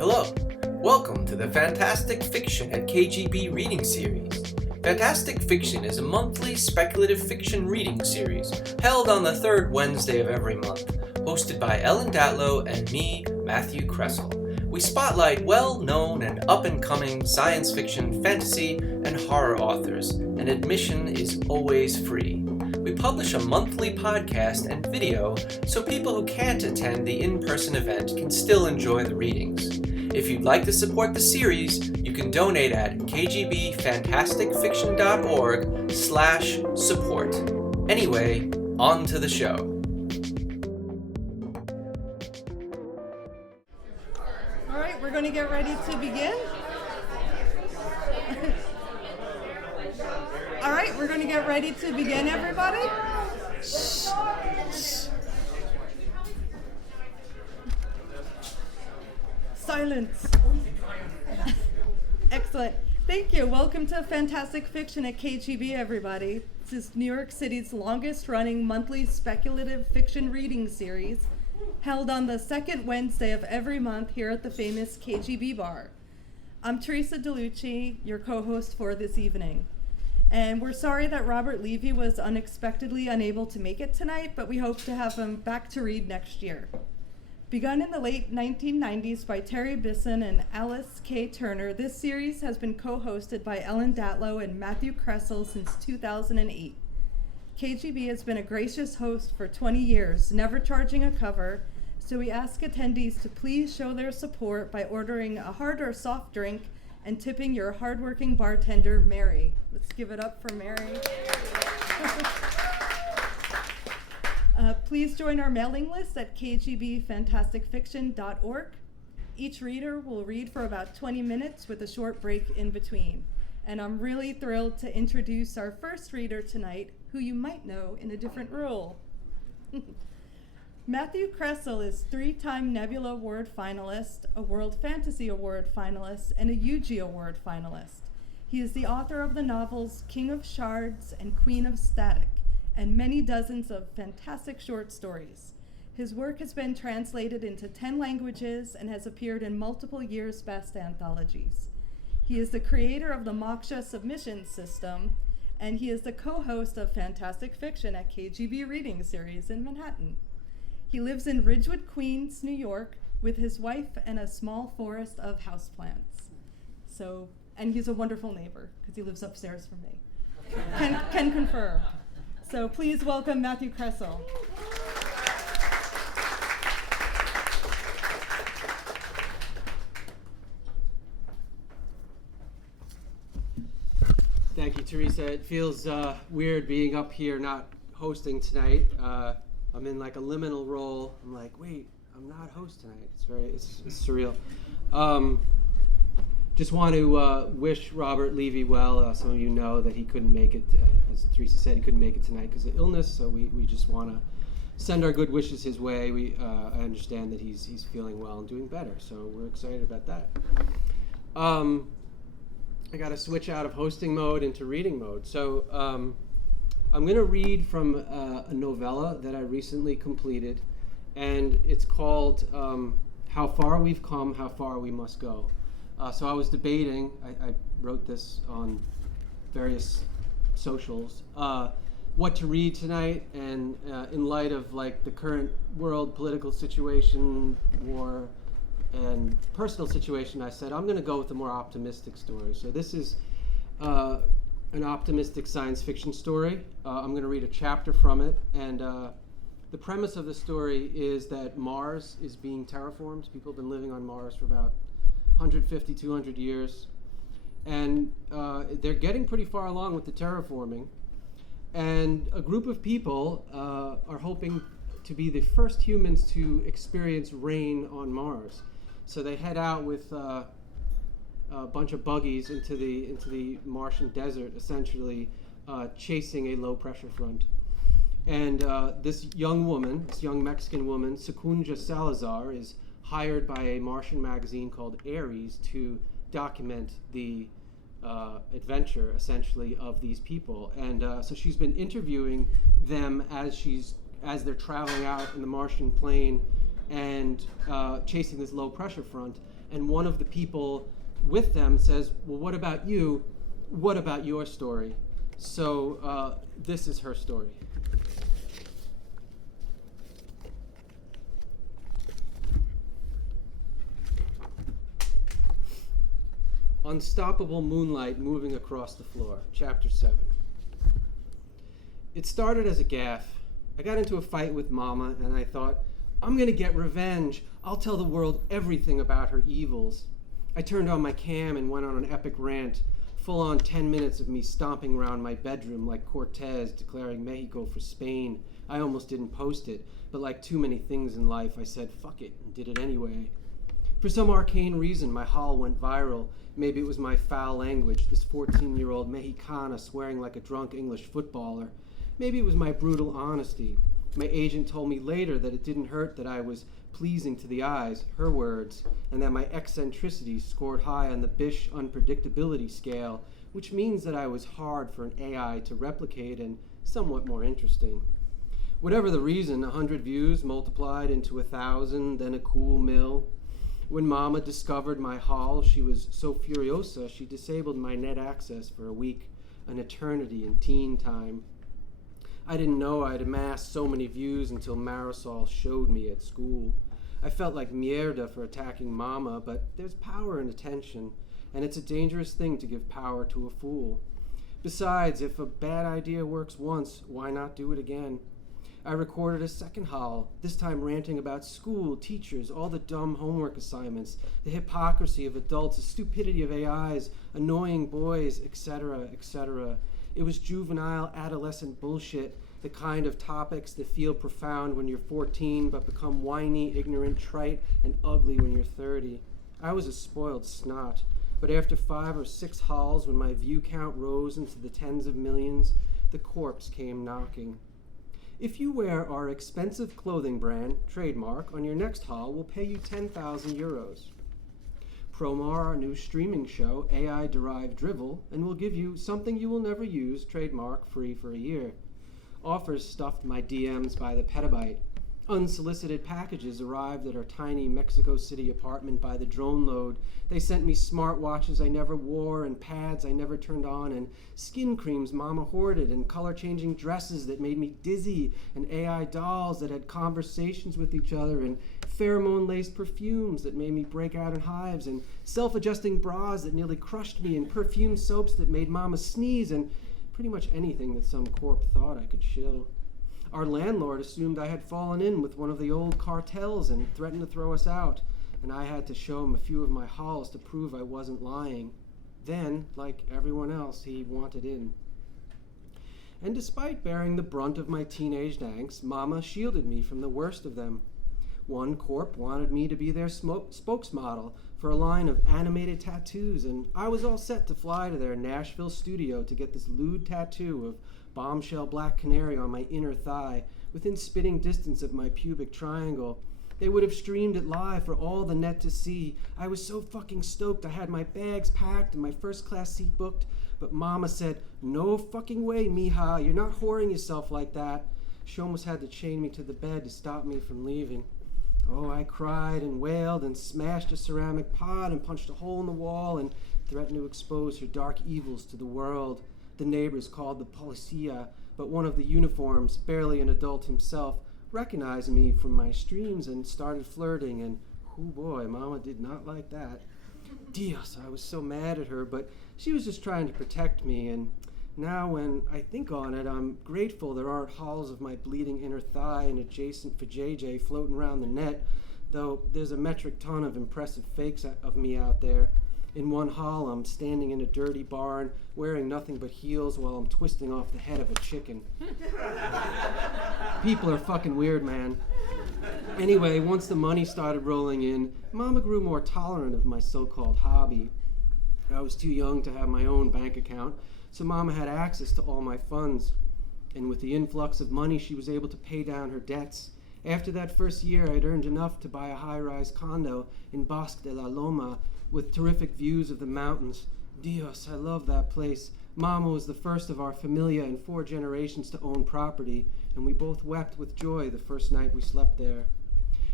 Hello, welcome to the Fantastic Fiction at KGB reading series. Fantastic Fiction is a monthly speculative fiction reading series held on the third Wednesday of every month, hosted by Ellen Datlow and me, Matthew Kressel. We spotlight well-known and up-and-coming science fiction, fantasy, and horror authors, and admission is always free. We publish a monthly podcast and video so people who can't attend the in-person event can still enjoy the readings. If you'd like to support the series, you can donate at kgbfantasticfiction.org/support. Anyway, on to the show. All right, we're going to get ready to begin. All right, we're going to get ready to begin, everybody. Shh. Silence. Excellent. Thank you. Welcome to Fantastic Fiction at KGB, everybody. This is New York City's longest-running monthly speculative fiction reading series, held on the second Wednesday of every month here at the famous KGB Bar. I'm Teresa DeLucci, your co-host for this evening. And we're sorry that Robert Levy was unexpectedly unable to make it tonight, but we hope to have him back to read next year. Begun in the late 1990s by Terry Bisson and Alice K. Turner, this series has been co-hosted by Ellen Datlow and Matthew Kressel since 2008. KGB has been a gracious host for 20 years, never charging a cover, so we ask attendees to please show their support by ordering a hard or soft drink and tipping your hardworking bartender, Mary. Let's give it up for Mary. Please join our mailing list at kgbfantasticfiction.org. Each reader will read for about 20 minutes with a short break in between. And I'm really thrilled to introduce our first reader tonight, who you might know in a different role. Matthew Kressel is 3-time Nebula Award Finalist, a World Fantasy Award Finalist, and a Eugie Award Finalist. He is the author of the novels King of Shards and Queen of Static, and many dozens of fantastic short stories. His work has been translated into 10 languages and has appeared in multiple years' best anthologies. He is the creator of the Moksha submission system, and he is the co-host of Fantastic Fiction at KGB Reading Series in Manhattan. He lives in Ridgewood, Queens, New York, with his wife and a small forest of houseplants. And he's a wonderful neighbor, because he lives upstairs from me. Can confirm. So please welcome Matthew Kressel. Thank you, Teresa. It feels weird being up here not hosting tonight. I'm in like a liminal role. I'm like, wait, I'm not host tonight. It's surreal. Just want to wish Robert Levy well. Some of you know that he couldn't make it, as Teresa said, he couldn't make it tonight because of illness. So we just want to send our good wishes his way. I understand that he's feeling well and doing better. So we're excited about that. I got to switch out of hosting mode into reading mode. So I'm going to read from a novella that I recently completed, and it's called How Far We've Come, How Far We Must Go. So I was debating, I wrote this on various socials, what to read tonight, and in light of like the current world political situation, war, and personal situation, I said I'm going to go with a more optimistic story. So this is an optimistic science fiction story. I'm going to read a chapter from it, and the premise of the story is that Mars is being terraformed. People have been living on Mars for about 150, 200 years, and they're getting pretty far along with the terraforming, and a group of people are hoping to be the first humans to experience rain on Mars. So they head out with a bunch of buggies into the Martian desert, essentially chasing a low-pressure front. And this young Mexican woman, Secunja Salazar, is hired by a Martian magazine called Ares to document the adventure, essentially, of these people. And so she's been interviewing them as they're traveling out in the Martian plane and chasing this low pressure front. And one of the people with them says, well, what about you? What about your story? So this is her story. Unstoppable moonlight moving across the floor, Chapter 7. It started as a gaffe. I got into a fight with Mama, and I thought, I'm gonna get revenge. I'll tell the world everything about her evils. I turned on my cam and went on an epic rant, full on 10 minutes of me stomping around my bedroom like Cortez declaring Mexico for Spain. I almost didn't post it, but like too many things in life, I said, fuck it, and did it anyway. For some arcane reason, my haul went viral. Maybe it was my foul language, this 14-year-old Mexicana swearing like a drunk English footballer. Maybe it was my brutal honesty. My agent told me later that it didn't hurt that I was pleasing to the eyes, her words, and that my eccentricities scored high on the Bish unpredictability scale, which means that I was hard for an AI to replicate and somewhat more interesting. Whatever the reason, 100 views multiplied into 1,000, then a cool mill. When Mama discovered my haul, she was so furiosa, she disabled my net access for a week, an eternity in teen time. I didn't know I'd amassed so many views until Marisol showed me at school. I felt like mierda for attacking Mama, but there's power in attention, and it's a dangerous thing to give power to a fool. Besides, if a bad idea works once, why not do it again? I recorded a second haul, this time ranting about school, teachers, all the dumb homework assignments, the hypocrisy of adults, the stupidity of AIs, annoying boys, etc., etc. It was juvenile, adolescent bullshit, the kind of topics that feel profound when you're 14 but become whiny, ignorant, trite, and ugly when you're 30. I was a spoiled snot, but after 5 or 6 hauls, when my view count rose into the tens of millions, the corpse came knocking. If you wear our expensive clothing brand, trademark, on your next haul, we'll pay you 10,000 euros. Promar, our new streaming show, AI-derived drivel, and we'll give you something you will never use, trademark, free for a year. Offers stuffed my DMs by the petabyte. Unsolicited packages arrived at our tiny Mexico City apartment by the drone load. They sent me smartwatches I never wore, and pads I never turned on, and skin creams Mama hoarded, and color-changing dresses that made me dizzy, and AI dolls that had conversations with each other, and pheromone-laced perfumes that made me break out in hives, and self-adjusting bras that nearly crushed me, and perfume soaps that made Mama sneeze, and pretty much anything that some corp thought I could shill. Our landlord assumed I had fallen in with one of the old cartels and threatened to throw us out, and I had to show him a few of my hauls to prove I wasn't lying. Then, like everyone else, he wanted in. And despite bearing the brunt of my teenage angst, Mama shielded me from the worst of them. One corp wanted me to be their spokesmodel for a line of animated tattoos, and I was all set to fly to their Nashville studio to get this lewd tattoo of bombshell black canary on my inner thigh, within spitting distance of my pubic triangle. They would have streamed it live for all the net to see. I was so fucking stoked. I had my bags packed and my first class seat booked, but Mama said, no fucking way, mija, you're not whoring yourself like that. She almost had to chain me to the bed to stop me from leaving. Oh, I cried and wailed and smashed a ceramic pot and punched a hole in the wall and threatened to expose her dark evils to the world. The neighbors called the policia, but one of the uniforms, barely an adult himself, recognized me from my streams and started flirting, and oh boy, Mama did not like that. Dios, I was so mad at her, but she was just trying to protect me, and now when I think on it, I'm grateful there aren't hauls of my bleeding inner thigh and adjacent for JJ floating around the net, though there's a metric ton of impressive fakes of me out there. In one haul, I'm standing in a dirty barn, wearing nothing but heels while I'm twisting off the head of a chicken. People are fucking weird, man. Anyway, once the money started rolling in, Mama grew more tolerant of my so-called hobby. I was too young to have my own bank account, so Mama had access to all my funds. And with the influx of money, she was able to pay down her debts. After that first year, I'd earned enough to buy a high-rise condo in Bosque de la Loma with terrific views of the mountains. Dios, I love that place. Mama was the first of our familia in 4 generations to own property, and we both wept with joy the first night we slept there.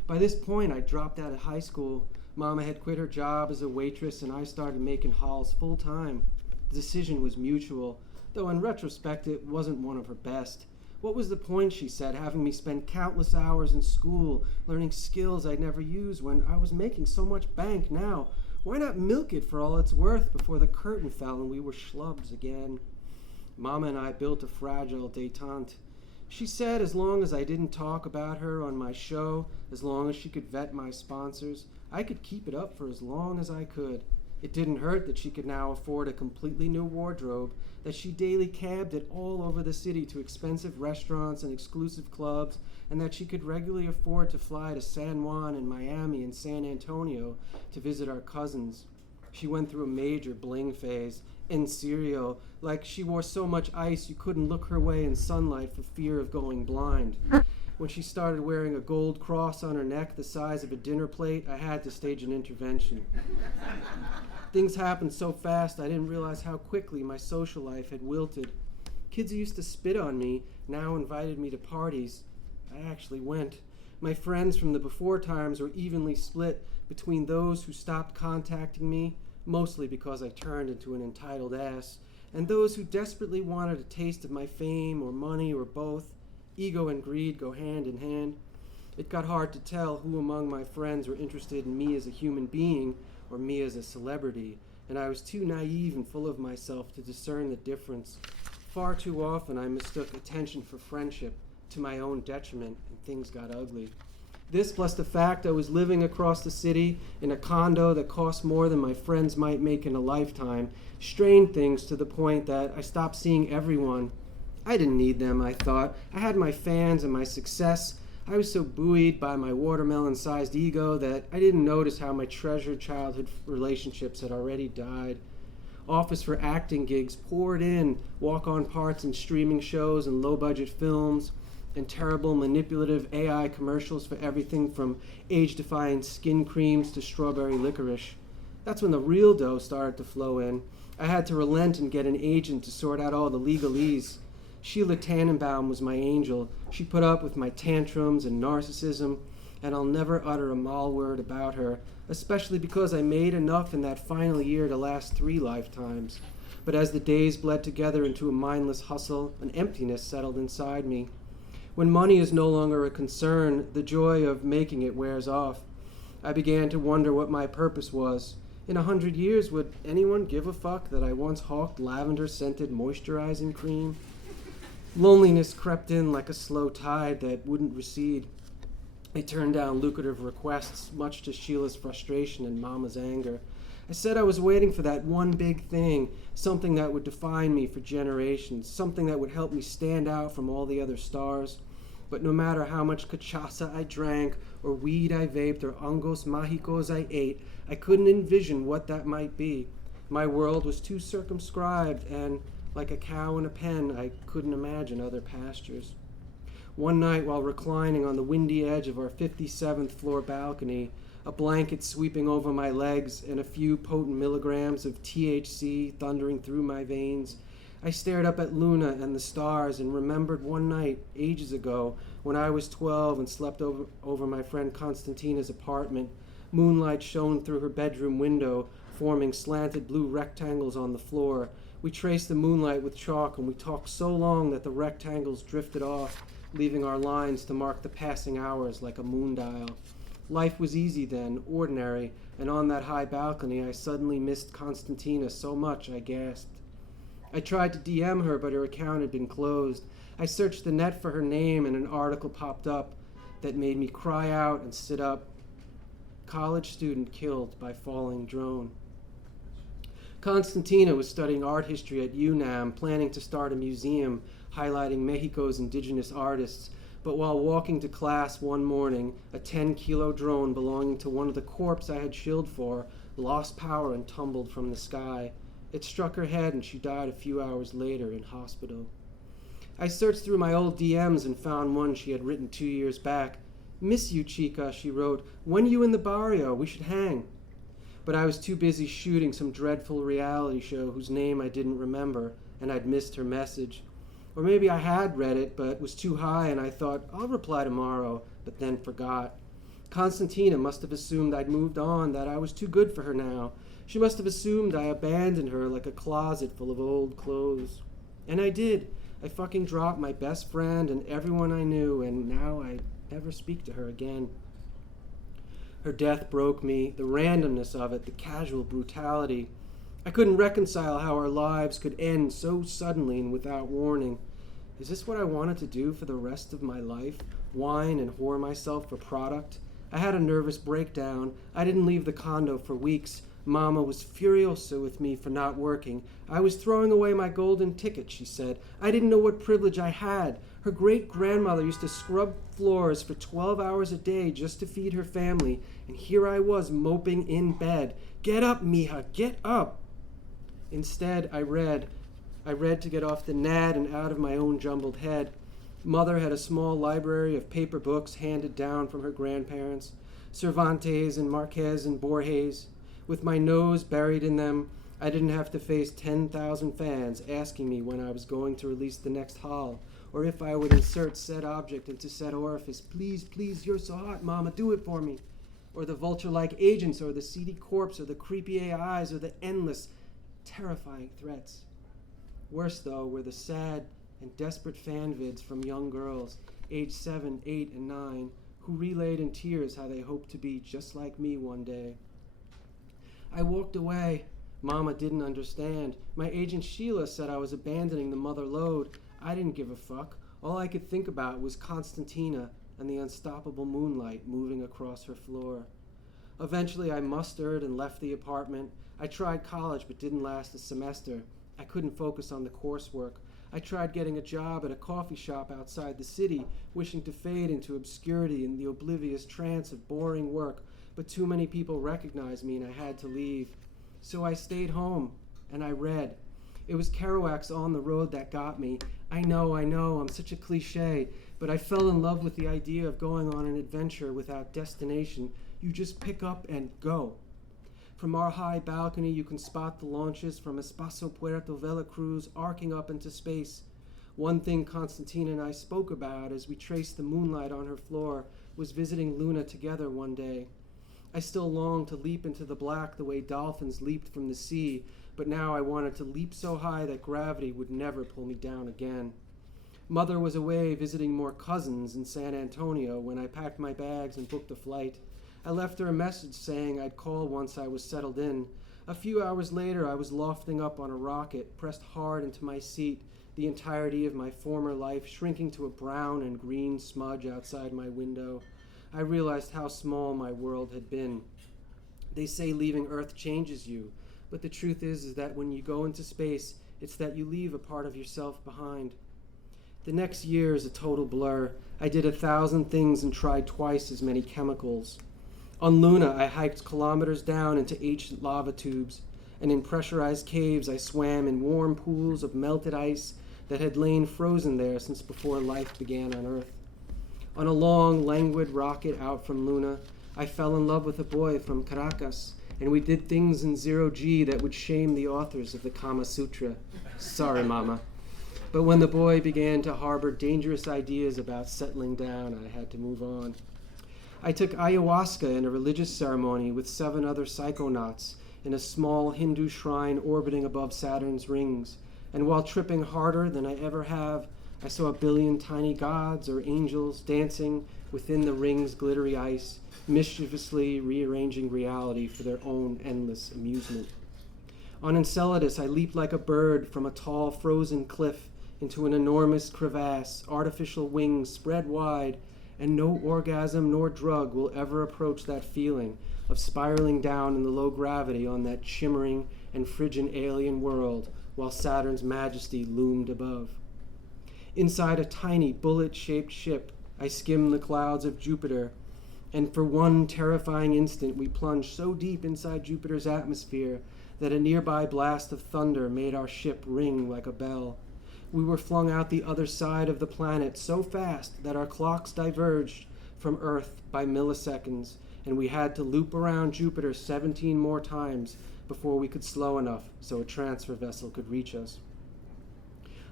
By this point, I dropped out of high school. Mama had quit her job as a waitress, and I started making halls full-time. The decision was mutual, though in retrospect it wasn't one of her best. What was the point, she said, having me spend countless hours in school, learning skills I'd never use when I was making so much bank now? Why not milk it for all it's worth before the curtain fell and we were schlubs again? Mama and I built a fragile détente. She said as long as I didn't talk about her on my show, as long as she could vet my sponsors, I could keep it up for as long as I could. It didn't hurt that she could now afford a completely new wardrobe, that she daily cabbed it all over the city to expensive restaurants and exclusive clubs, and that she could regularly afford to fly to San Juan and Miami and San Antonio to visit our cousins. She went through a major bling phase, and cereal, like she wore so much ice you couldn't look her way in sunlight for fear of going blind. When she started wearing a gold cross on her neck the size of a dinner plate, I had to stage an intervention. Things happened so fast I didn't realize how quickly my social life had wilted. Kids who used to spit on me now invited me to parties. I actually went. My friends from the before times were evenly split between those who stopped contacting me, mostly because I turned into an entitled ass, and those who desperately wanted a taste of my fame or money or both. Ego and greed go hand in hand. It got hard to tell who among my friends were interested in me as a human being or me as a celebrity, and I was too naive and full of myself to discern the difference. Far too often I mistook attention for friendship, to my own detriment, and things got ugly. This, plus the fact I was living across the city in a condo that cost more than my friends might make in a lifetime, strained things to the point that I stopped seeing everyone. I didn't need them, I thought. I had my fans and my success. I was so buoyed by my watermelon-sized ego that I didn't notice how my treasured childhood relationships had already died. Offers for acting gigs poured in, walk-on parts in streaming shows and low-budget films, and terrible manipulative AI commercials for everything from age-defying skin creams to strawberry licorice. That's when the real dough started to flow in. I had to relent and get an agent to sort out all the legalese. Sheila Tannenbaum was my angel. She put up with my tantrums and narcissism, and I'll never utter a mal word about her, especially because I made enough in that final year to last 3 lifetimes. But as the days bled together into a mindless hustle, an emptiness settled inside me. When money is no longer a concern, the joy of making it wears off. I began to wonder what my purpose was. In 100 years, would anyone give a fuck that I once hawked lavender-scented moisturizing cream? Loneliness crept in like a slow tide that wouldn't recede. I turned down lucrative requests, much to Sheila's frustration and Mama's anger. I said I was waiting for that one big thing, something that would define me for generations, something that would help me stand out from all the other stars. But no matter how much cachaça I drank, or weed I vaped, or hongos mágicos I ate, I couldn't envision what that might be. My world was too circumscribed, and like a cow in a pen, I couldn't imagine other pastures. One night, while reclining on the windy edge of our 57th floor balcony, a blanket sweeping over my legs and a few potent milligrams of THC thundering through my veins, I stared up at Luna and the stars and remembered one night, ages ago, when I was 12 and slept over my friend Constantina's apartment. Moonlight shone through her bedroom window, forming slanted blue rectangles on the floor. We traced the moonlight with chalk, and we talked so long that the rectangles drifted off, leaving our lines to mark the passing hours like a moondial. Life was easy then, ordinary, and on that high balcony I suddenly missed Constantina so much I gasped. I tried to DM her, but her account had been closed. I searched the net for her name, and an article popped up that made me cry out and sit up. College student killed by falling drone. Constantina was studying art history at UNAM, planning to start a museum highlighting Mexico's indigenous artists. But while walking to class one morning, a 10-kilo drone belonging to one of the corps I had shilled for lost power and tumbled from the sky. It struck her head and she died a few hours later in hospital. I searched through my old DMs and found one she had written 2 years back. "Miss you, chica," she wrote. "When you in the barrio? We should hang." But I was too busy shooting some dreadful reality show whose name I didn't remember, and I'd missed her message. Or maybe I had read it, but was too high, and I thought, I'll reply tomorrow, but then forgot. Constantina must have assumed I'd moved on, that I was too good for her now. She must have assumed I abandoned her like a closet full of old clothes. And I did. I fucking dropped my best friend and everyone I knew, and now I never speak to her again. Her death broke me, the randomness of it, the casual brutality. I couldn't reconcile how our lives could end so suddenly and without warning. Is this what I wanted to do for the rest of my life? Whine and whore myself for product? I had a nervous breakdown. I didn't leave the condo for weeks. Mama was furiosa with me for not working. I was throwing away my golden ticket, she said. I didn't know what privilege I had. Her great-grandmother used to scrub floors for 12 hours a day just to feed her family, and here I was moping in bed. Get up, mija, get up! Instead, I read. I read to get off the nad and out of my own jumbled head. Mother had a small library of paper books handed down from her grandparents, Cervantes and Marquez and Borges. With my nose buried in them, I didn't have to face 10,000 fans asking me when I was going to release the next haul, or if I would insert said object into said orifice. Please, please, you're so hot, Mama, do it for me. Or the vulture-like agents, or the seedy corpse, or the creepy AIs, or the endless, terrifying threats. Worse, though, were the sad and desperate fan vids from young girls, aged 7, 8, and 9, who relayed in tears how they hoped to be just like me one day. I walked away. Mama didn't understand. My agent Sheila said I was abandoning the mother lode. I didn't give a fuck. All I could think about was Constantina and the unstoppable moonlight moving across her floor. Eventually I mustered and left the apartment. I tried college but didn't last a semester. I couldn't focus on the coursework. I tried getting a job at a coffee shop outside the city, wishing to fade into obscurity in the oblivious trance of boring work, but too many people recognized me and I had to leave. So I stayed home, and I read. It was Kerouac's On the Road that got me. I know, I'm such a cliche, but I fell in love with the idea of going on an adventure without destination. You just pick up and go. From our high balcony, you can spot the launches from Espacio Puerto Veracruz arcing up into space. One thing Constantina and I spoke about as we traced the moonlight on her floor was visiting Luna together one day. I still longed to leap into the black the way dolphins leaped from the sea, but now I wanted to leap so high that gravity would never pull me down again. Mother was away visiting more cousins in San Antonio when I packed my bags and booked a flight. I left her a message saying I'd call once I was settled in. A few hours later, I was lofting up on a rocket, pressed hard into my seat, the entirety of my former life shrinking to a brown and green smudge outside my window. I realized how small my world had been. They say leaving Earth changes you, but the truth is that when you go into space, it's that you leave a part of yourself behind. The next year is a total blur. I did 1,000 things and tried twice as many chemicals. On Luna, I hiked kilometers down into ancient lava tubes, and in pressurized caves I swam in warm pools of melted ice that had lain frozen there since before life began on Earth. On a long, languid rocket out from Luna, I fell in love with a boy from Caracas, and we did things in 0G that would shame the authors of the Kama Sutra. Sorry, Mama. But when the boy began to harbor dangerous ideas about settling down, I had to move on. I took ayahuasca in a religious ceremony with 7 other psychonauts in a small Hindu shrine orbiting above Saturn's rings, and while tripping harder than I ever have, I saw 1 billion tiny gods or angels dancing within the ring's glittery ice, mischievously rearranging reality for their own endless amusement. On Enceladus, I leaped like a bird from a tall frozen cliff into an enormous crevasse, artificial wings spread wide, and no orgasm nor drug will ever approach that feeling of spiraling down in the low gravity on that shimmering and frigid alien world while Saturn's majesty loomed above. Inside a tiny bullet-shaped ship, I skimmed the clouds of Jupiter, and for one terrifying instant we plunged so deep inside Jupiter's atmosphere that a nearby blast of thunder made our ship ring like a bell. We were flung out the other side of the planet so fast that our clocks diverged from Earth by milliseconds, and we had to loop around Jupiter 17 more times before we could slow enough so a transfer vessel could reach us.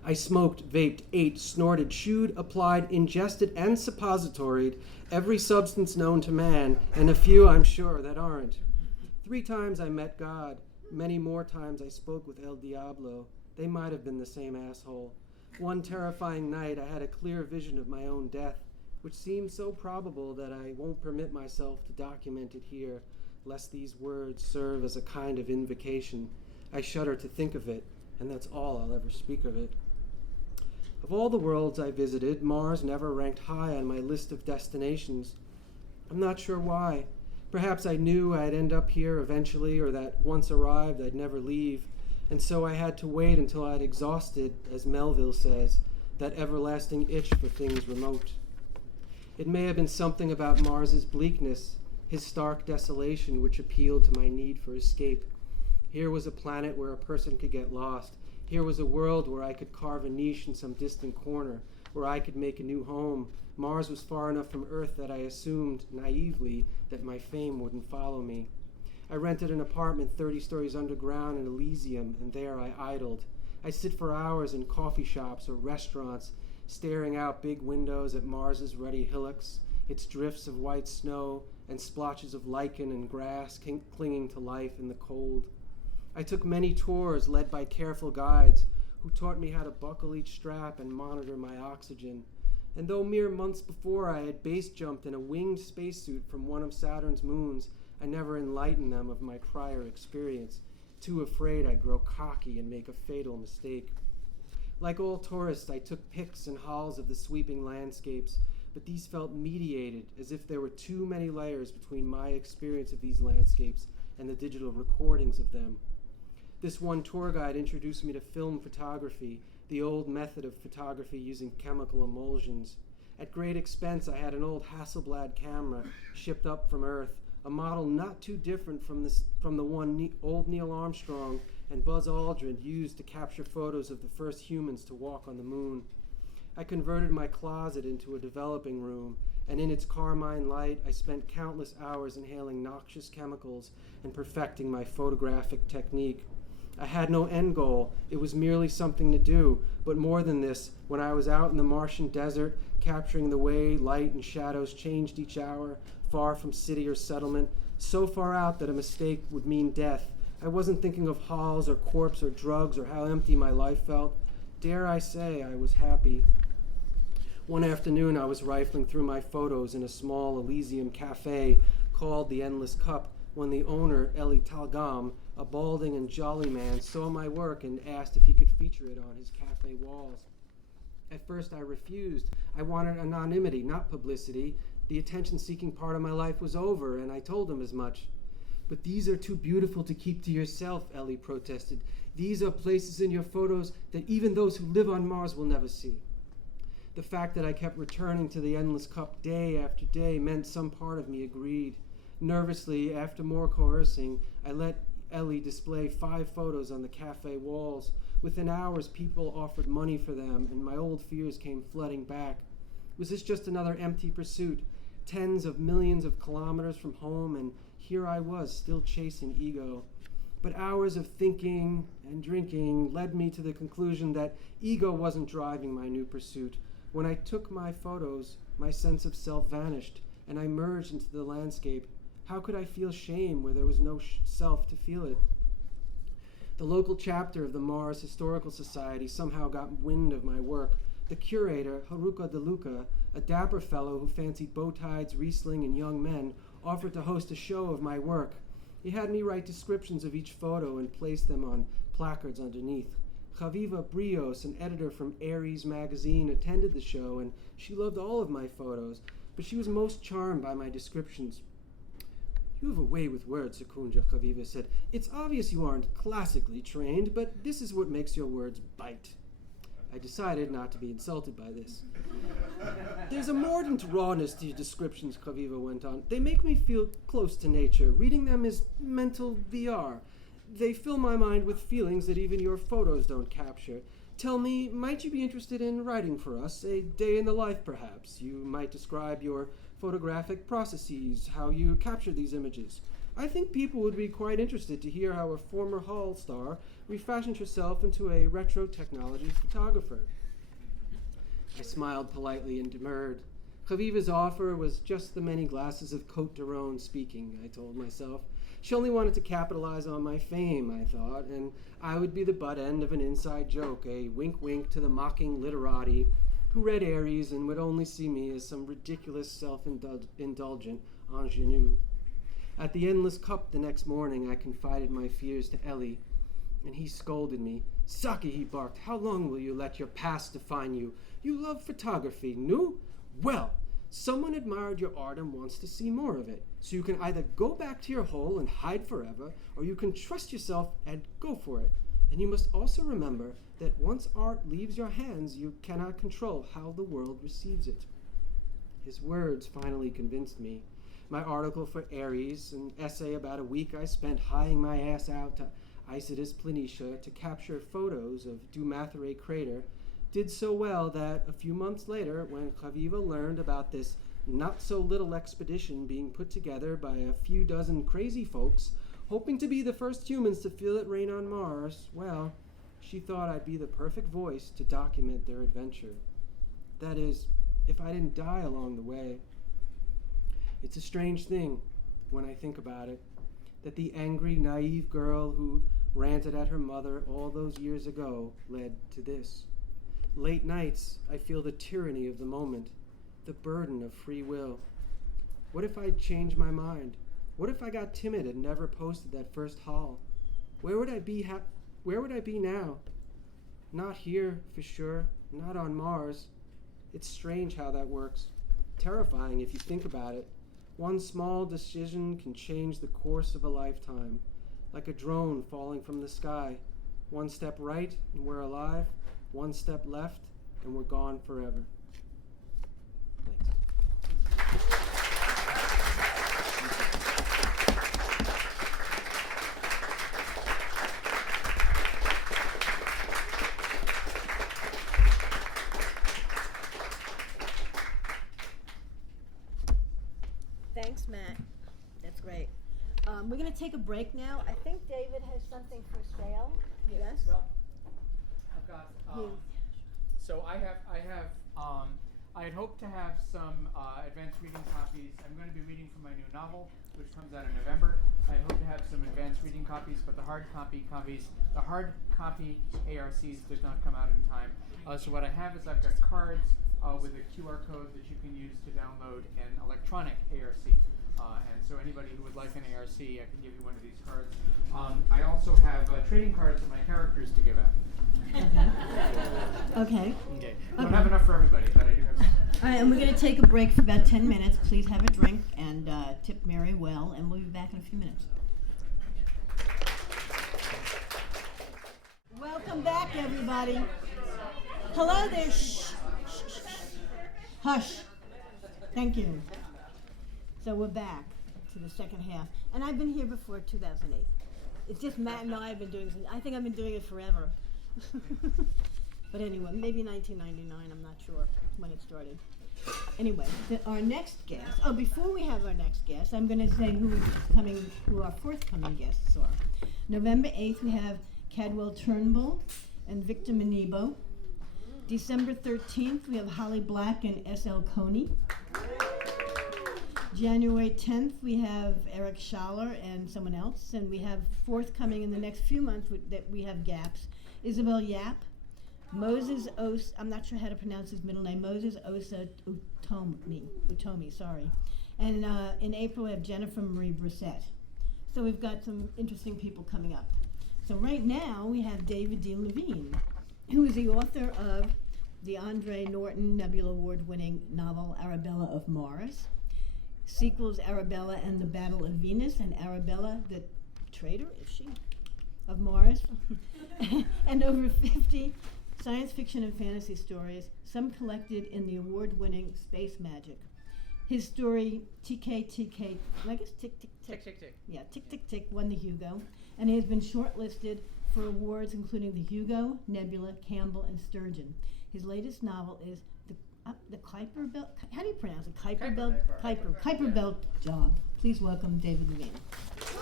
I smoked, vaped, ate, snorted, chewed, applied, ingested, and suppositoried every substance known to man, and a few, I'm sure, that aren't. 3 times I met God. Many more times I spoke with El Diablo. They might have been the same asshole. One terrifying night I had a clear vision of my own death, which seems so probable that I won't permit myself to document it here, lest these words serve as a kind of invocation. I shudder to think of it, and that's all I'll ever speak of it. Of all the worlds I visited, Mars never ranked high on my list of destinations. I'm not sure why. Perhaps I knew I'd end up here eventually, or that once arrived I'd never leave, and so I had to wait until I'd exhausted, as Melville says, that everlasting itch for things remote. It may have been something about Mars's bleakness, his stark desolation, which appealed to my need for escape. Here was a planet where a person could get lost. Here was a world where I could carve a niche in some distant corner, where I could make a new home. Mars was far enough from Earth that I assumed, naively, that my fame wouldn't follow me. I rented an apartment 30 stories underground in Elysium, and there I idled. I sit for hours in coffee shops or restaurants, staring out big windows at Mars's ruddy hillocks, its drifts of white snow and splotches of lichen and grass clinging to life in the cold. I took many tours led by careful guides who taught me how to buckle each strap and monitor my oxygen. And though mere months before I had base jumped in a winged spacesuit from one of Saturn's moons, I never enlightened them of my prior experience, too afraid I'd grow cocky and make a fatal mistake. Like all tourists, I took pics and hauls of the sweeping landscapes, but these felt mediated, as if there were too many layers between my experience of these landscapes and the digital recordings of them. This one tour guide introduced me to film photography, the old method of photography using chemical emulsions. At great expense, I had an old Hasselblad camera shipped up from Earth, a model not too different from the one old Neil Armstrong and Buzz Aldrin used to capture photos of the first humans to walk on the moon. I converted my closet into a developing room, and in its carmine light, I spent countless hours inhaling noxious chemicals and perfecting my photographic technique. I had no end goal. It was merely something to do. But more than this, when I was out in the Martian desert, capturing the way light and shadows changed each hour, far from city or settlement, so far out that a mistake would mean death, I wasn't thinking of halls or corpse or drugs or how empty my life felt. Dare I say I was happy. One afternoon I was rifling through my photos in a small Elysium cafe called the Endless Cup when the owner, Eli Talgam, a balding and jolly man, saw my work and asked if he could feature it on his cafe walls. At first I refused. I wanted anonymity, not publicity. The attention-seeking part of my life was over, and I told him as much. But these are too beautiful to keep to yourself, Ellie protested. These are places in your photos that even those who live on Mars will never see. The fact that I kept returning to the Endless Cup day after day meant some part of me agreed. Nervously, after more coercing, I let Ellie display 5 photos on the cafe walls. Within hours, people offered money for them, and my old fears came flooding back. Was this just another empty pursuit? Tens of millions of kilometers from home, and here I was, still chasing ego. But hours of thinking and drinking led me to the conclusion that ego wasn't driving my new pursuit. When I took my photos, my sense of self vanished, and I merged into the landscape. How could I feel shame where there was no self to feel it? The local chapter of the Mars Historical Society somehow got wind of my work. The curator, Haruka DeLuca, a dapper fellow who fancied bow ties, Riesling, and young men, offered to host a show of my work. He had me write descriptions of each photo and place them on placards underneath. Javiva Brios, an editor from Aries magazine, attended the show, and she loved all of my photos, but she was most charmed by my descriptions. You have a way with words, Secunja, Javiva said. It's obvious you aren't classically trained, but this is what makes your words bite. I decided not to be insulted by this. There's a mordant rawness to your descriptions, Javiva went on. They make me feel close to nature. Reading them is mental VR. They fill my mind with feelings that even your photos don't capture. Tell me, might you be interested in writing for us? A day in the life, perhaps. You might describe your photographic processes, how you capture these images. I think people would be quite interested to hear how a former Hall star refashioned herself into a retro technology photographer. I smiled politely and demurred. Chaviva's offer was just the many glasses of Côte d'Aron speaking, I told myself. She only wanted to capitalize on my fame, I thought, and I would be the butt end of an inside joke, a wink-wink to the mocking literati who read Aries and would only see me as some ridiculous self-indulgent ingenue. At the Endless Cup the next morning, I confided my fears to Ellie, and he scolded me. "Saki," he barked, "how long will you let your past define you? You love photography, no? Well, someone admired your art and wants to see more of it. So you can either go back to your hole and hide forever, or you can trust yourself and go for it. And you must also remember that once art leaves your hands, you cannot control how the world receives it." His words finally convinced me. My article for Aries, an essay about a week I spent hiring my ass out to Isidis Planitia to capture photos of Dumatheray crater, did so well that a few months later, when Chaviva learned about this not-so-little expedition being put together by a few dozen crazy folks, hoping to be the first humans to feel it rain on Mars, well, she thought I'd be the perfect voice to document their adventure. That is, if I didn't die along the way. It's a strange thing, when I think about it, that the angry, naive girl who ranted at her mother all those years ago led to this. Late nights, I feel the tyranny of the moment, the burden of free will. What if I'd changed my mind? What if I got timid and never posted that first haul? Where would I be now? Not here, for sure, not on Mars. It's strange how that works. Terrifying if you think about it. One small decision can change the course of a lifetime, like a drone falling from the sky. One step right and we're alive, one step left and we're gone forever. Thanks. Thanks, Matt. That's great. We're going to take a break now. I think David has something for sale. Yes? Well, I've got. So I had hoped to have some advanced reading copies. I'm going to be reading from my new novel, which comes out in November. I hope to have some advanced reading copies, but the hard copy ARCs did not come out in time. So what I have is I've got cards with a QR code that you can use to download an electronic ARC. And so anybody who would like an ARC, I can give you one of these cards. I also have trading cards of my characters to give out. Okay. I don't have enough for everybody, but I do have some. All right, and we're going to take a break for about 10 minutes. Please have a drink and tip Mary well, and we'll be back in a few minutes. Welcome back, everybody. Hello there. Shh. Hush. Thank you. So we're back to the second half. And I've been here before 2008. It's just Matt and I have been doing this. I think I've been doing it forever. But anyway, maybe 1999, I'm not sure when it started. Anyway, our next guest, before we have our next guest, I'm going to say who our forthcoming guests are. November 8th, we have Cadwell Turnbull and Victor Manibo. December 13th, we have Holly Black and S.L. Coney. January 10th, we have Eric Schaller and someone else. And we have forthcoming in the next few months that we have gaps. Isabel Yap, Moses Osa, I'm not sure how to pronounce his middle name, Moses Osa Utomi, sorry. And in April, we have Jennifer Marie Brissett. So we've got some interesting people coming up. So right now, we have David D. Levine, who is the author of the Andre Norton Nebula Award winning novel Arabella of Mars, sequels Arabella and the Battle of Venus, and Arabella the Traitor, is she? Of Mars, and over 50 science fiction and fantasy stories, some collected in the award-winning Space Magic. His story, Tk'Tk'Tk, I guess Tk'Tk'Tk. Yeah, Tk'Tk'Tk won the Hugo, and he has been shortlisted for awards including the Hugo, Nebula, Campbell, and Sturgeon. His latest novel is the Kuiper Belt, how do you pronounce it? Kuiper Belt Job. Please welcome David Levine.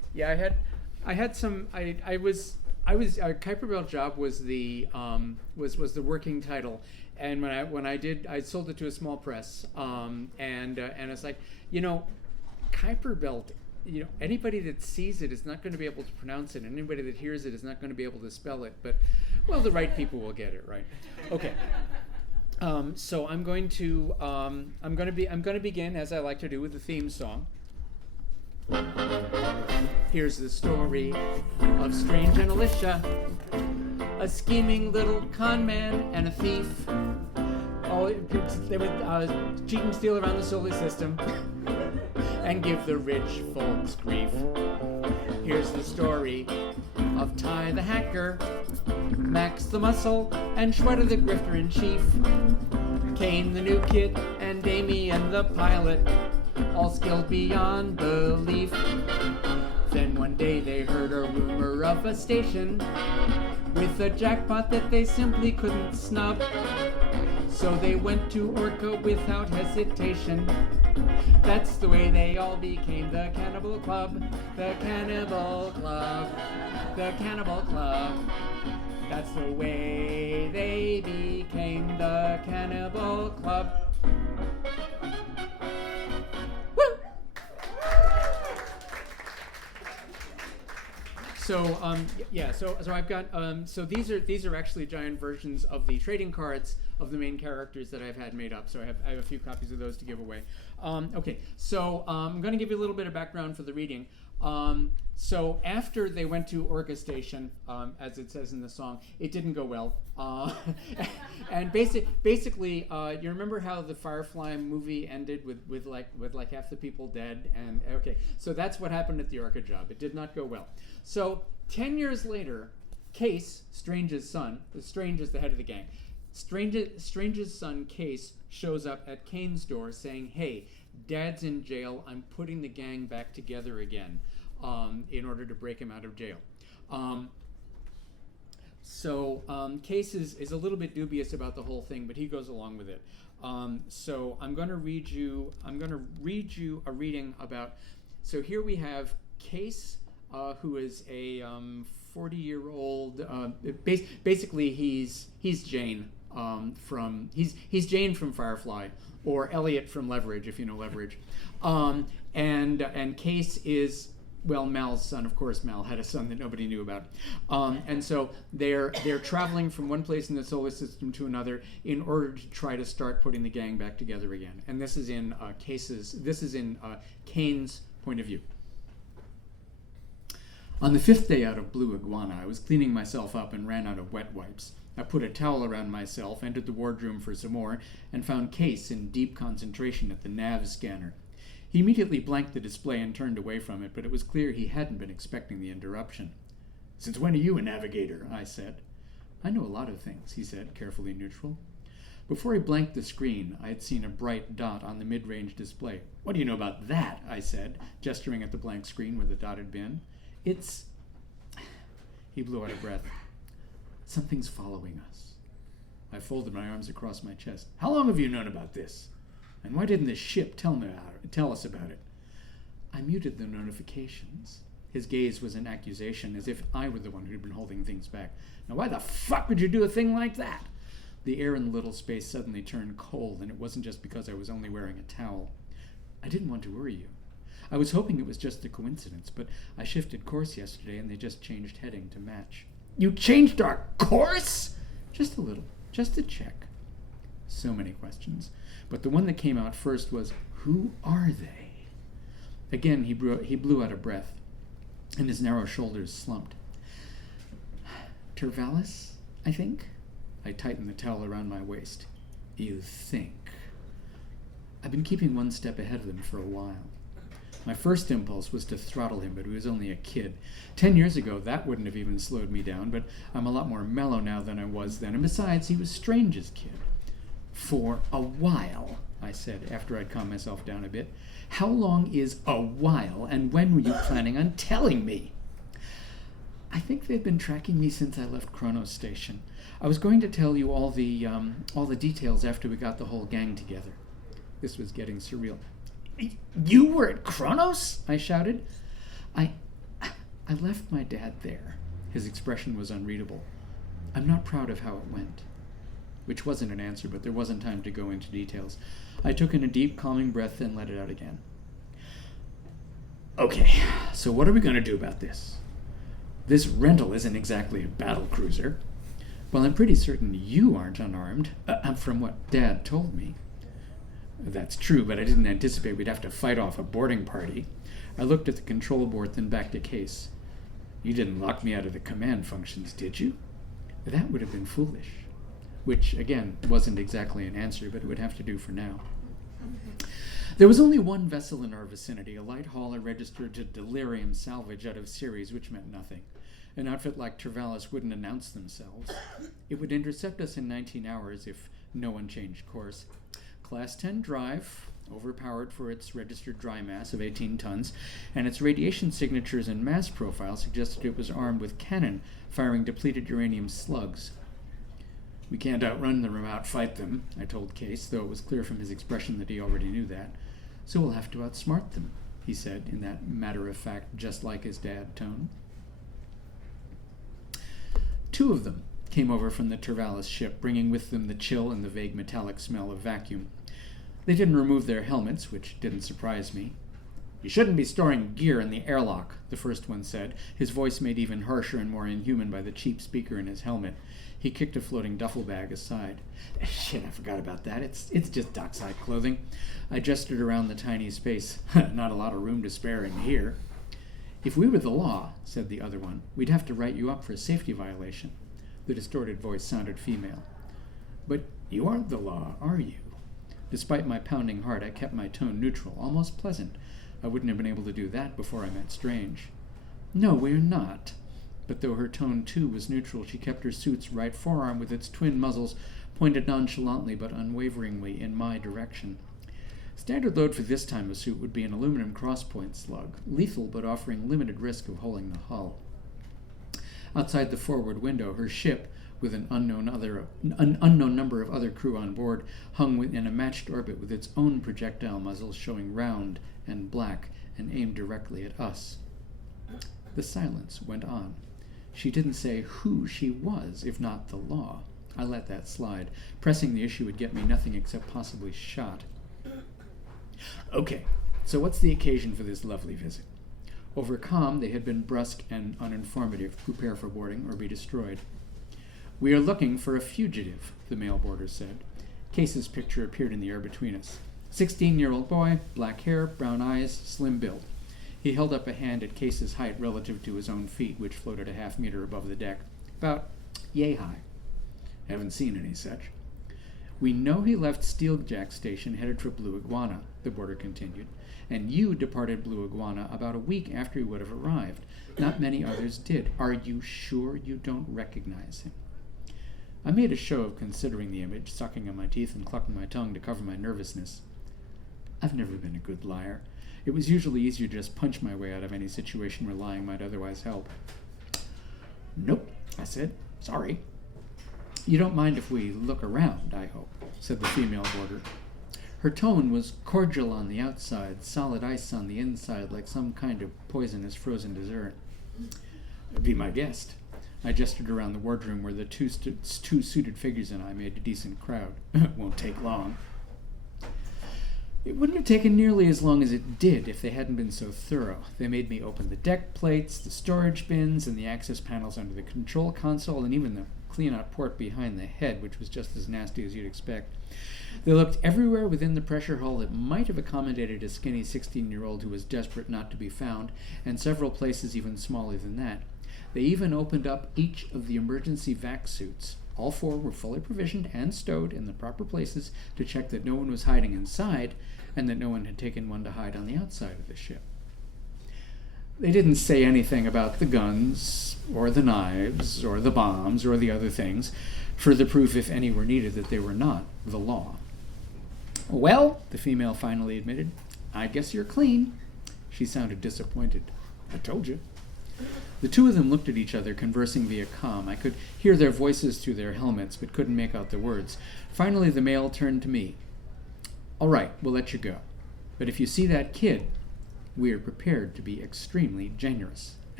Yeah, I had some. I was Kuiper Belt Job was the working title, and when I sold it to a small press, and it's like, Kuiper Belt. Anybody that sees it is not going to be able to pronounce it. Anybody that hears it is not going to be able to spell it. But, well, the right people will get it, right? Okay. So I'm going to begin, as I like to do, with the theme song. Here's the story of Strange and Alicia, a scheming little con man and a thief. They would cheat and steal around the solar system and give the rich folks grief. Here's the story of Ty the hacker, Max the muscle, and Shredder the grifter in chief. Kane the new kid, and Damien the pilot, all skilled beyond belief. Then one day they heard a rumor of a station with a jackpot that they simply couldn't snub. So they went to Orca without hesitation. That's the way they all became the Cannibal Club. The Cannibal Club. The Cannibal Club. That's the way they became the Cannibal Club. Woo! So so I've got so these are actually giant versions of the trading cards of the main characters that I've had made up. So I have a few copies of those to give away. Okay, so I'm going to give you a little bit of background for the reading. So after they went to Orca Station, as it says in the song, it didn't go well. And basically, you remember how the Firefly movie ended with like half the people dead? And okay, so that's what happened at the Orca job. It did not go well. So 10 years later, Case, Strange's son, Strange is the head of the gang. Strange's son, Case, shows up at Kane's door saying, "Hey, Dad's in jail. I'm putting the gang back together again in order to break him out of jail." Case is a little bit dubious about the whole thing, but he goes along with it. So I'm going to read you a reading about. So here we have Case, who is a 40-year-old. Basically, he's Jane from he's Jane from Firefly, or Elliot from Leverage, if you know Leverage. And Case is, well, Mal's son. Of course, Mal had a son that nobody knew about. And so they're traveling from one place in the solar system to another in order to try to start putting the gang back together again. And this is in Kane's point of view. On the 5th day out of Blue Iguana, I was cleaning myself up and ran out of wet wipes. I put a towel around myself, entered the wardroom for some more, and found Case in deep concentration at the nav scanner. He immediately blanked the display and turned away from it, but it was clear he hadn't been expecting the interruption. "Since when are you a navigator?" I said. "I know a lot of things," he said, carefully neutral. Before he blanked the screen, I had seen a bright dot on the mid-range display. "What do you know about that?" I said, gesturing at the blank screen where the dot had been. "It's..." He blew out a breath. "Something's following us." I folded my arms across my chest. "How long have you known about this? And why didn't the ship tell us about it?" I muted the notifications. His gaze was an accusation, as if I were the one who'd been holding things back. "Now why the fuck would you do a thing like that?" The air in the little space suddenly turned cold, and it wasn't just because I was only wearing a towel. "I didn't want to worry you. I was hoping it was just a coincidence, but I shifted course yesterday and they just changed heading to match." "You changed our course?" "Just a little, just to check." So many questions. But the one that came out first was, "Who are they?" Again, he blew out a breath, and his narrow shoulders slumped. "Tervalis, I think?" I tightened the towel around my waist. "You think?" I've been keeping one step ahead of them for a while. My first impulse was to throttle him, but he was only a kid. 10 years ago, that wouldn't have even slowed me down, but I'm a lot more mellow now than I was then, and besides, he was Strange's kid. "For a while," I said, after I'd calmed myself down a bit. "How long is a while, and when were you planning on telling me?" "I think they've been tracking me since I left Kronos Station. I was going to tell you all the details after we got the whole gang together." This was getting surreal. "You were at Kronos?" I shouted. I I left my dad there. His expression was unreadable. I'm not proud of how it went. Which wasn't an answer, but there wasn't time to go into details. I took in a deep, calming breath, then let it out again. Okay, so what are we going to do about this? This rental isn't exactly a battle cruiser. Well, I'm pretty certain you aren't unarmed, from what Dad told me. That's true, but I didn't anticipate we'd have to fight off a boarding party. I looked at the control board, then back to Case. You didn't lock me out of the command functions, did you? That would have been foolish. Which, again, wasn't exactly an answer, but it would have to do for now. There was only one vessel in our vicinity, a light hauler registered to Delirium Salvage out of Ceres, which meant nothing. An outfit like Travalis wouldn't announce themselves. It would intercept us in 19 hours if no one changed course. Class 10 drive, overpowered for its registered dry mass of 18 tons, and its radiation signatures and mass profile suggested it was armed with cannon firing depleted uranium slugs. We can't outrun them or outfight them, I told Case, though it was clear from his expression that he already knew that. So we'll have to outsmart them, he said, in that matter-of-fact, just-like-his-dad tone. 2 of them came over from the Travalis ship, bringing with them the chill and the vague metallic smell of vacuum. They didn't remove their helmets, which didn't surprise me. You shouldn't be storing gear in the airlock, the first one said, his voice made even harsher and more inhuman by the cheap speaker in his helmet. He kicked a floating duffel bag aside. Shit, I forgot about that. It's just dockside clothing. I gestured around the tiny space. Not a lot of room to spare in here. If we were the law, said the other one, we'd have to write you up for a safety violation. The distorted voice sounded female. But you aren't the law, are you? Despite my pounding heart, I kept my tone neutral, almost pleasant. I wouldn't have been able to do that before I met Strange. No, we're not. But though her tone, too, was neutral, she kept her suit's right forearm with its twin muzzles pointed nonchalantly but unwaveringly in my direction. Standard load for this time of suit would be an aluminum crosspoint slug, lethal but offering limited risk of holing the hull. Outside the forward window, her ship, with an unknown number of other crew on board, hung in a matched orbit with its own projectile muzzles showing round and black and aimed directly at us. The silence went on. She didn't say who she was, if not the law. I let that slide. Pressing the issue would get me nothing except possibly shot. Okay, so what's the occasion for this lovely visit? Over comm, they had been brusque and uninformative. Prepare for boarding or be destroyed. We are looking for a fugitive, the mail boarder said. Case's picture appeared in the air between us. 16-year-old boy, black hair, brown eyes, slim build. He held up a hand at Case's height relative to his own feet, which floated a half-meter above the deck. About yay high. Haven't seen any such. We know he left Steeljack Station headed for Blue Iguana, the boarder continued, and you departed Blue Iguana about a week after he would have arrived. Not many others did. Are you sure you don't recognize him? I made a show of considering the image, sucking on my teeth and clucking my tongue to cover my nervousness. I've never been a good liar. It was usually easier to just punch my way out of any situation where lying might otherwise help. Nope, I said. Sorry. You don't mind if we look around, I hope, said the female boarder. Her tone was cordial on the outside, solid ice on the inside, like some kind of poisonous frozen dessert. Be my guest. I gestured around the wardroom where the two suited figures and I made a decent crowd. Won't take long. It wouldn't have taken nearly as long as it did if they hadn't been so thorough. They made me open the deck plates, the storage bins, and the access panels under the control console, and even the clean-out port behind the head, which was just as nasty as you'd expect. They looked everywhere within the pressure hull that might have accommodated a skinny 16-year-old who was desperate not to be found, and several places even smaller than that. They even opened up each of the emergency vac suits. All 4 were fully provisioned and stowed in the proper places to check that no one was hiding inside and that no one had taken one to hide on the outside of the ship. They didn't say anything about the guns, or the knives, or the bombs, or the other things, further proof, if any were needed, that they were not the law. Well, the female finally admitted, I guess you're clean. She sounded disappointed. I told you. The 2 of them looked at each other, conversing via comm. I could hear their voices through their helmets, but couldn't make out the words. Finally, the male turned to me. All right, we'll let you go. But if you see that kid, we are prepared to be extremely generous.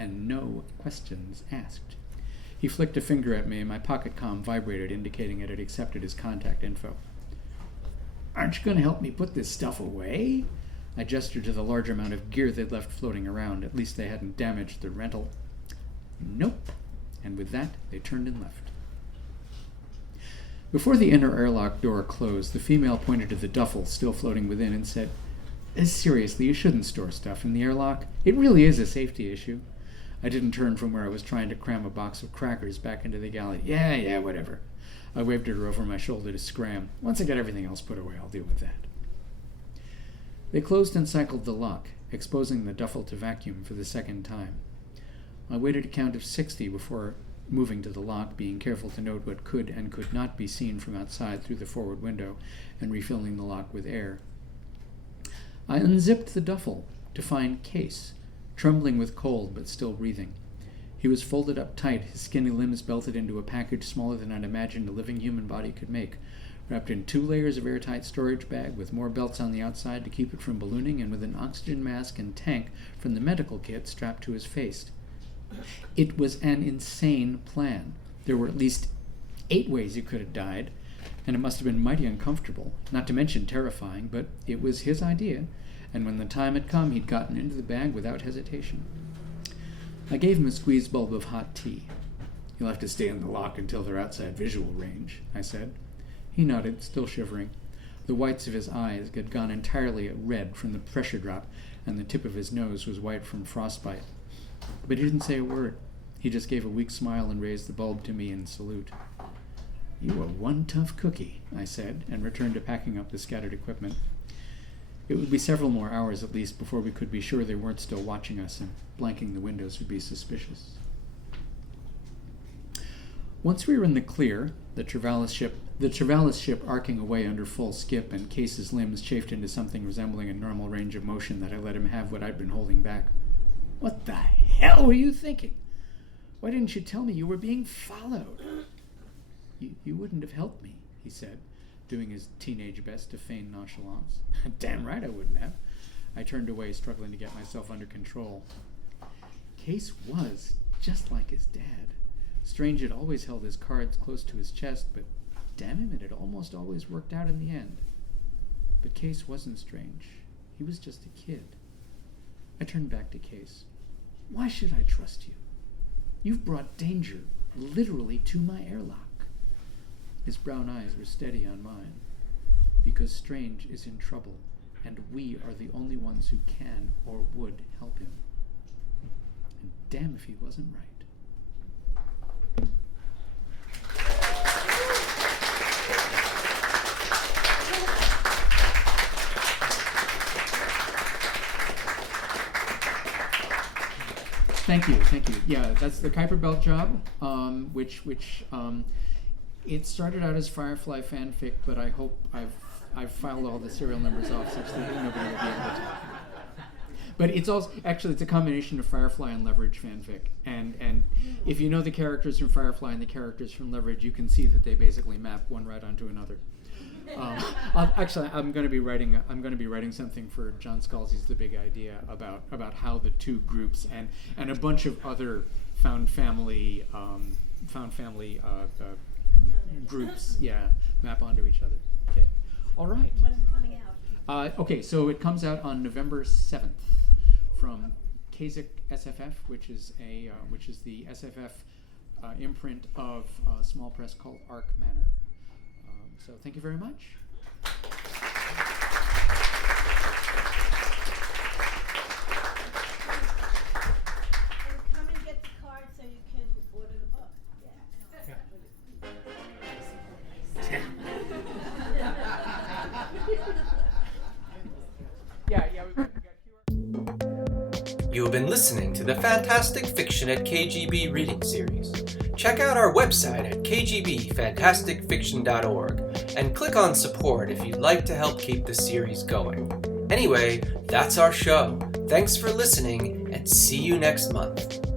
and no questions asked. He flicked a finger at me, and my pocket comm vibrated, indicating it had accepted his contact info. "Aren't you going to help me put this stuff away?" I gestured to the large amount of gear they'd left floating around. At least they hadn't damaged the rental. "Nope." And with that, they turned and left. Before the inner airlock door closed, the female pointed to the duffel still floating within and said, "Seriously, you shouldn't store stuff in the airlock. It really is a safety issue." I didn't turn from where I was trying to cram a box of crackers back into the galley. Yeah, whatever. I waved at her over my shoulder to scram. "Once I get everything else put away, I'll deal with that." They closed and cycled the lock, exposing the duffel to vacuum for the second time. I waited a count of 60 before moving to the lock, being careful to note what could and could not be seen from outside through the forward window, and refilling the lock with air. I unzipped the duffel to find Case, trembling with cold but still breathing. He was folded up tight, his skinny limbs belted into a package smaller than I'd imagined a living human body could make, wrapped in 2 layers of airtight storage bag with more belts on the outside to keep it from ballooning, and with an oxygen mask and tank from the medical kit strapped to his face. It was an insane plan. There were at least 8 ways he could have died, and it must have been mighty uncomfortable, not to mention terrifying, but it was his idea, and when the time had come, he'd gotten into the bag without hesitation. I gave him a squeezed bulb of hot tea. "You'll have to stay in the lock until they're outside visual range," I said. He nodded, still shivering. The whites of his eyes had gone entirely red from the pressure drop, and the tip of his nose was white from frostbite. But he didn't say a word. He just gave a weak smile and raised the bulb to me in salute. "You are one tough cookie," I said, and returned to packing up the scattered equipment. It would be several more hours at least before we could be sure they weren't still watching us, and blanking the windows would be suspicious. Once we were in the clear, the Travalis ship arcing away under full skip, and Case's limbs chafed into something resembling a normal range of motion, that I let him have what I'd been holding back. "What the hell were you thinking? Why didn't you tell me you were being followed?" You wouldn't have helped me," he said, doing his teenage best to feign nonchalance. "Damn right I wouldn't have." I turned away, struggling to get myself under control. Case was just like his dad. Strange had always held his cards close to his chest, but damn him, it had almost always worked out in the end. But Case wasn't strange. He was just a kid. I turned back to Case. "Why should I trust you? You've brought danger literally to my airlock." His brown eyes were steady on mine. "Because Strange is in trouble, and we are the only ones who can or would help him." And damn if he wasn't right. Thank you. Yeah, that's the Kuiper Belt Job, which it started out as Firefly fanfic, but I hope I've filed all the serial numbers off such that nobody will be able to tell. But it's also it's a combination of Firefly and Leverage fanfic, and if you know the characters from Firefly and the characters from Leverage, you can see that they basically map one right onto another. I'm going to be writing something for John Scalzi's The Big Idea about how the two groups and a bunch of other found family groups map onto each other. Okay, all right. When's it coming out? Okay, so it comes out on November 7th from KGB SFF, which is the SFF imprint of a small press called Arc Manor. So thank you very much. And come and get the card so you can order the book. You have been listening to the Fantastic Fiction at KGB reading series. Check out our website at kgbfantasticfiction.org and click on support if you'd like to help keep the series going. Anyway, that's our show. Thanks for listening and see you next month.